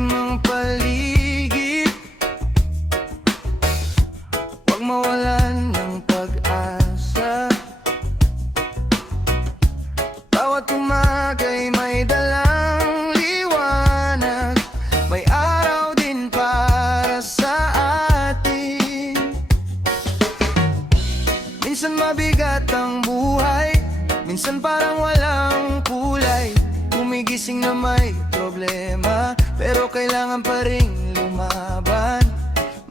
madilim ang paligid, huwag mawalan ng pag-asa. Bawat umaga'y may dalang liwanag, may araw din para sa atin. Minsan mabigat ang buhay, minsan parang walang kulay. Gumigising na may problema, pero kailangan pa ring lumaban.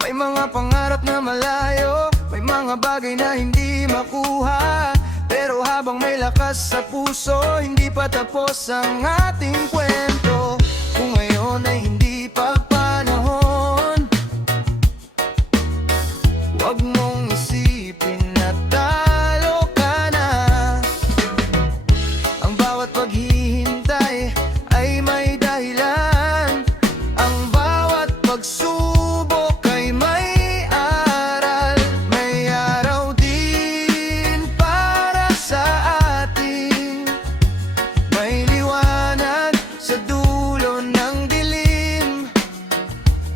May mga pangarap na malayo, may mga bagay na hindi makuha, pero habang may lakas sa puso, hindi pa tapos ang ating kwento. Kung ngayon ay hindi pa panahon, huwag mong isipin na talo ka na. Ang bawat paghihintay ay may dahilan, ang bawat pagsubok ay may aral. May araw din para sa atin, may liwanag sa dulo ng dilim.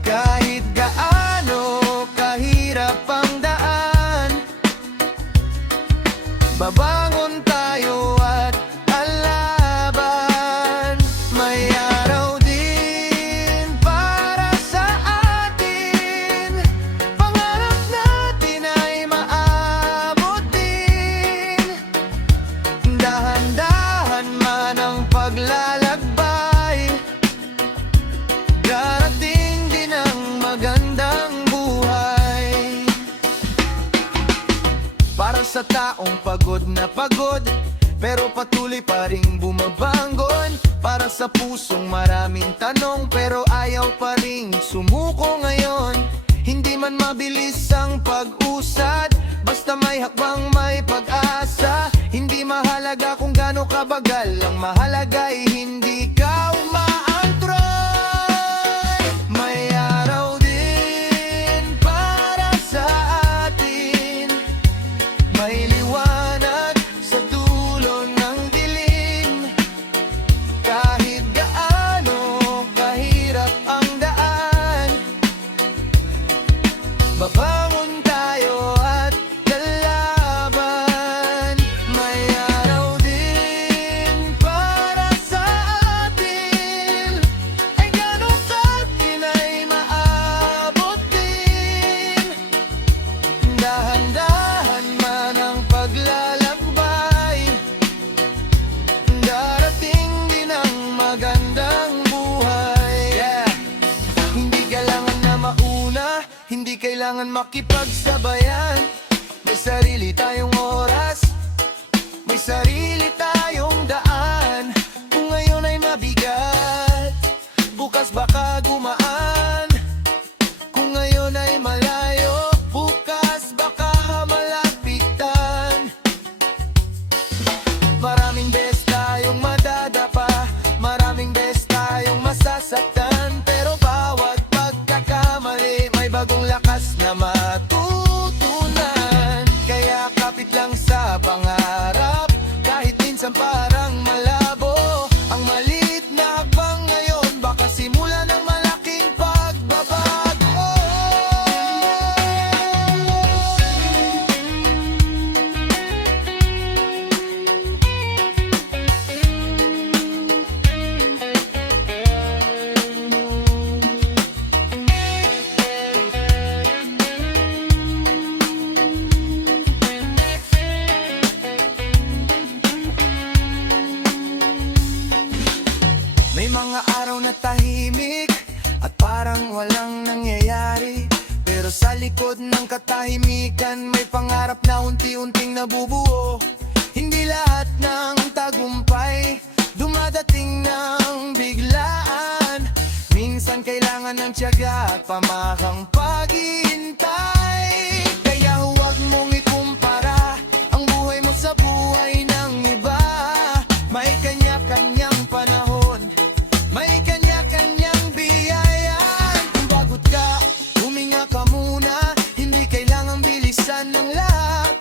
Kahit gaano kahirap ang daan, babangon tayo at alaban. May araw din para sa atin, pangarap natin ay maabot din. Dahan-dahan man ang paglalakbay, darating din ang magandang buhay. Para sa taong pagod na pagod, pero patuloy pa ring bumabangon. Para sa pusong maraming tanong, pero ayaw pa ring sumuko ngayon. Hindi man mabilis ang pag-usad, basta may hakbang may pag-asa. Hindi mahalaga kung gaano kabagal, ang mahalaga ay hindi ka umaantroy. May araw din para sa atin, may liwanag sa dulo ng dilim. Kahit gaano kahirap ang daan, babangon tayo at lalaban. May araw din para sa atin, ay ganun katin ay maabot din. Dahan-dahan man ang paglalakbay, darating din ang magandang buhay. Hindi kailangan na mauna, hindi kailangan makipagsabayan. May sarili tayong oras, may sarili tayong daan. Kung ngayon ay mabigat, bukas baka gumaan. Kung ngayon ay malayo, bukas baka malapitan. Maraming beses tayong madadapa, maraming beses tayong masasaktan, pero bawat pagkakamali may bagong lakas na matutunan. Kaya kapit lang sa pangarap, kahit minsan parang malabo. Ang maliit na hakbang ngayon, baka simulan ng malaking pagbabago. May mga araw na tahimik at parang walang nangyayari, pero sa likod ng katahimikan may pangarap na unti-unting nabubuo. Hindi lahat ng tagumpay dumadating ng biglaan, minsan kailangan ng tiyaga at pamakang paghihintay. Kaya huwag mong ikumpara ang buhay mo sa buhay ng iba. May kanya-kanyang panahon, may kanya-kanyang biyayan. Kung pagod ka, huminga ka muna, hindi kailangang bilisan ng lahat.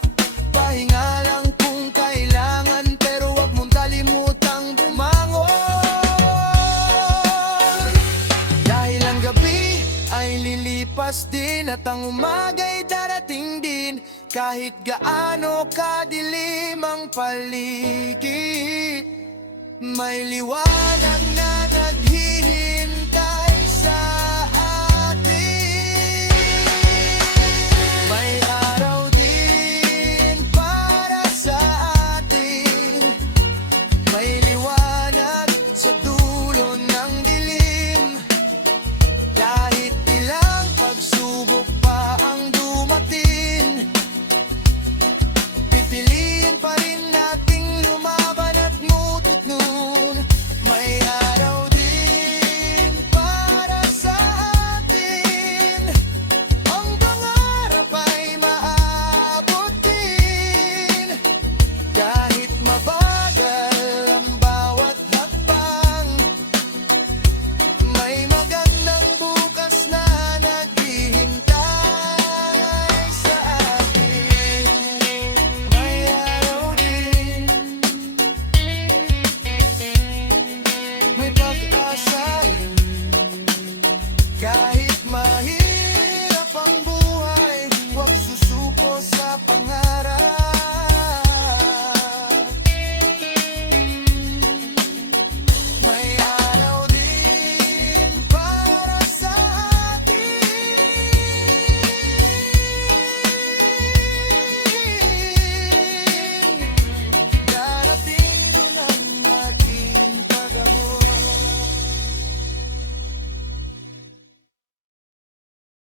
Pahinga lang kung kailangan, pero huwag mong kalimutang bumangon. Dahil lilipas din at ang umaga'y darating din. Kahit gaano kadilim ang paligid, may liwanag na naghihintay sa atin. May araw din para sa atin, may liwanag sa dulo ng dilim. Kahit ilang pagsubok pa ang dumating, pipiliin pa rin nating lumaban at mututun. May araw din para sa atin, ang pangarap ay maabot din. Kahit mabagal ang bawat hakbang, may magandang bukas na naghihintay sa atin. May araw din, may pag-asa rin. Kahit